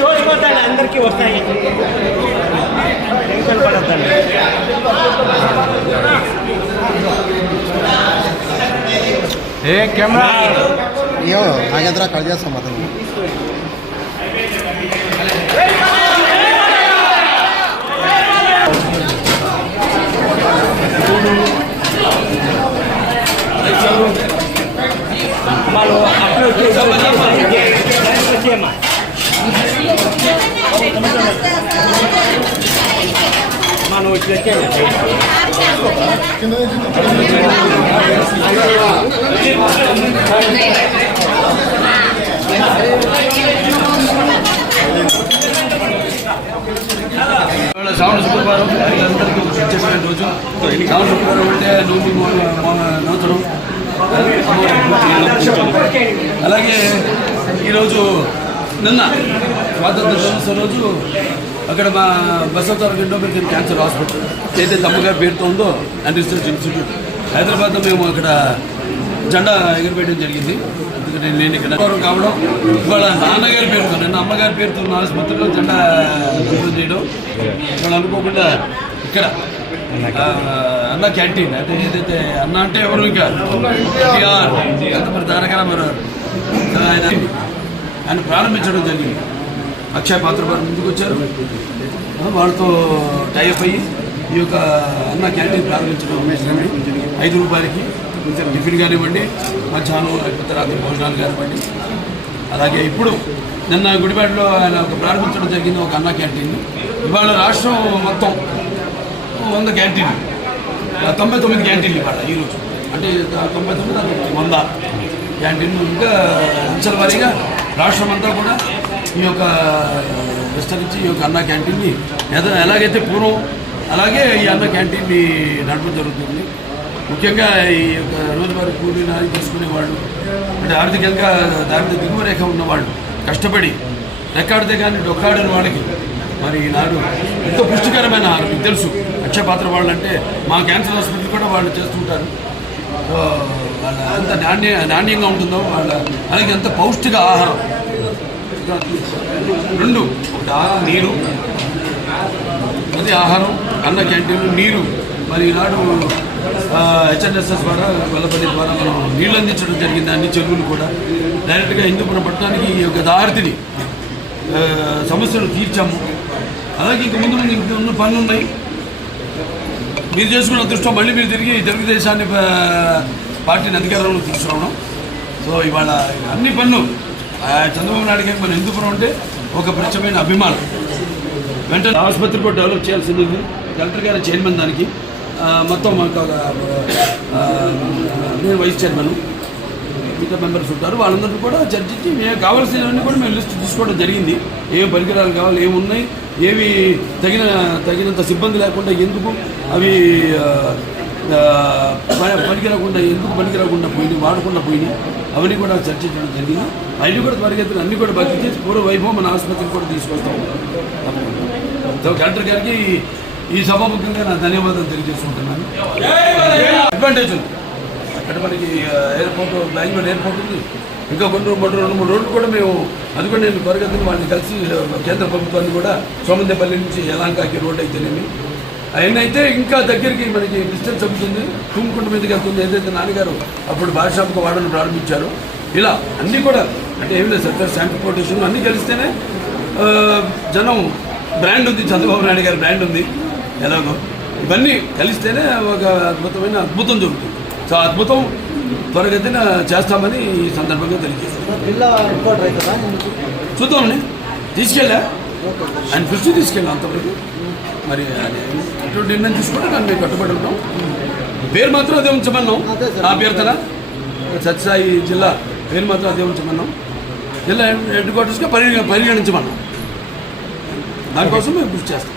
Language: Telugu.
చూసిపోతాను అందరికీ వస్తాయి టెన్షన్ పడద్దండి. ఏ కెమెరా అయ్యో నాగేంద్ర కట్ చేస్తాం అతను వాళ్ళు అప్లోడ్ చేసేమ్మా మనం వచ్చేస్తే శ్రావణ శుక్రవారం అందరికీ చెప్పిన రోజు శ్రావణ శుక్రవారం అంటే నూతనం అలాగే ఈరోజు నిన్న స్వాతంత్ర దినోత్సవం రోజు అక్కడ మా బసవతారక ఎండోమెట్రిక్ క్యాన్సర్ హాస్పిటల్ ఏదైతే అమ్మగారి పేరుతో ఉందో అండ్ రీసెర్చ్ ఇన్స్టిట్యూట్ హైదరాబాద్లో మేము అక్కడ జెండా ఎగురవేయడం జరిగింది. ఎందుకంటే నేను ఇక్కడ కావడం ఇవాళ నాన్నగారి పేరుతో నిన్న అమ్మగారి పేరుతో ఉన్న ఆసుపత్రిలో జెండా చేయడం ఇవాళ అనుకోకుండా ఇక్కడ అన్న క్యాంటీన్ అంటే ఏదైతే అన్న అంటే ఎవరు ఇంకా ఎంత మరి తారక రామారావు ఆయన ప్రారంభించడం జరిగింది. అక్షయ పాత్ర వారు ముందుకు వచ్చారు, వాళ్ళతో టైఅప్ అయ్యి ఈ యొక్క అన్న క్యాంటీన్ ప్రారంభించడం 5 రూపాయలకి టిఫిన్ కానివ్వండి, మధ్యాహ్నం లేకపోతే రాత్రి భోజనాలు కానివ్వండి. అలాగే ఇప్పుడు నిన్న గుడిపేటలో ఆయన ఒక ప్రారంభించడం జరిగింది ఒక అన్న క్యాంటీన్. ఇవాళ రాష్ట్రం మొత్తం 100 క్యాంటీన్లు, 99 క్యాంటీన్లు ఇవాళ ఈరోజు అంటే 99 100 క్యాంటీన్లు. ఇంకా అంచెల వారీగా రాష్ట్రం అంతా కూడా ఈ యొక్క విస్తరించి ఈ యొక్క అన్న క్యాంటీన్ని ఎలాగైతే పూర్వం అలాగే ఈ అన్న క్యాంటీన్ని నడపడం జరుగుతుంది. ముఖ్యంగా ఈ యొక్క రోజువారీ కూలీ నాది చేసుకునేవాళ్ళు అంటే ఆర్థికంగా దారిద్ర్య దిగువ రేఖ ఉన్నవాళ్ళు కష్టపడి రెక్కాడితే కానీ డొక్కాడని వాళ్ళకి మరి ఈనాడు ఎంతో పుష్టికరమైన ఆహారం. మీకు తెలుసు అక్షయ పాత్ర వాళ్ళు అంటే మా క్యాన్సర్ హాస్పిటల్ కూడా వాళ్ళు చేస్తుంటారు. వాళ్ళ ఎంత నాణ్యంగా ఉంటుందో వాళ్ళ అలాగే ఎంత పౌష్టిక ఆహారం. 2 నీరు, అది ఆహారం, అన్న క్యాంటీన్లు, నీరు. మరి ఈనాడు హెచ్ఎన్ఎస్ఎస్ ద్వారా వెల్లపల్లి ద్వారా మనం నీళ్ళు అందించడం జరిగింది. అన్ని చెరువులు కూడా డైరెక్ట్గా హిందూపురం పట్టణానికి ఈ యొక్క దారిని సమస్యలు తీర్చాము. అలాగే ఇంక ముందు ఇంకొన్ని పనులు ఉన్నాయి. మీరు చేసుకున్న అదృష్టం మళ్ళీ మీరు తిరిగి తెలుగుదేశాన్ని పార్టీని అధికారంలో తీసుకురావడం. సో ఇవాళ అన్ని పనులు చంద్రబాబు నాయుడు గారికి మన హిందూపురం అంటే ఒక ప్రత్యేకమైన అభిమానం. వెంటనే ఆసుపత్రి కూడా డెవలప్ చేయాల్సింది ఉంది. కలెక్టర్ గారి చైర్మన్ దానికి మొత్తం మాకు నేను వైస్ చైర్మన్, మిగతా మెంబర్స్ ఉంటారు. వాళ్ళందరికీ కూడా చర్చించి మేము కావాల్సినవన్నీ కూడా మేము లిస్ట్ తీసుకోవడం జరిగింది. ఏం పరికరాలు కావాలి, ఏమున్నాయి, ఏవి తగినంత సిబ్బంది లేకుండా ఎందుకు అవి పనికిరాకుండా ఎందుకు పనికిరాకుండా పోయినాయి, వాడకుండా పోయినాయి, అవన్నీ కూడా చర్చించడం జరిగింది. అవి కూడా త్వరగతిని అన్నీ కూడా భర్తీ చేసి పూర్వ వైభవం మన ఆసుపత్రికి కూడా తీసుకొస్తాం. కలెక్టర్ గారికి ఈ సభాముఖంగా నా ధన్యవాదాలు తెలియజేసుకుంటున్నాను. అడ్వాంటేజ్ ఉంది అక్కడ మనకి ఎయిర్పోర్ట్, బెంగళూరు ఎయిర్పోర్ట్ ఉంది. ఇంకా కొన్ని 2-3 రోడ్లు కూడా మేము అది కూడా నేను త్వరగతిని వాళ్ళని కలిసి కేంద్ర ప్రభుత్వాన్ని కూడా సోమందేపల్లి నుంచి యలాంకాకి రోడ్ అయితేనేమి అవన్నీ అయితే ఇంకా దగ్గరికి మనకి డిస్టెన్స్ అవుతుంది. తుమ్ముకుంట మీదకి వెళ్తుంది. ఏదైతే నాన్నగారు అప్పుడు భాషాముఖ వాడను ప్రారంభించారో ఇలా అన్నీ కూడా అంటే ఏమి లేదు సార్, ట్రాన్స్పోర్టేషన్ అన్నీ కలిస్తేనే జనం బ్రాండ్ ఉంది, చంద్రబాబు నాయుడు గారి బ్రాండ్ ఉంది. ఎలాగో ఇవన్నీ కలిస్తేనే ఒక అద్భుతం జరుగుతుంది. సో అద్భుతం త్వరగతిన చేస్తామని ఈ సందర్భంగా తెలియజేస్తాం. చూద్దామండి, తీసుకెళ్ళా ఆయన దృష్టి తీసుకెళ్ళాం అంతవరకు. మరి ఎటువంటి నిర్ణయం తీసుకుంటే దాన్ని మేము కట్టుబడి ఉంటాం. పేరు మాత్రం అదే ఉంచమన్నాం. నా అభ్యర్థన సత్యసాయి జిల్లా పేరు మాత్రం అదే ఉంచమన్నాం. జిల్లా హెడ్ క్వార్టర్స్గా పరిగణించమన్నాం. దానికోసం మేము కృషి చేస్తాం.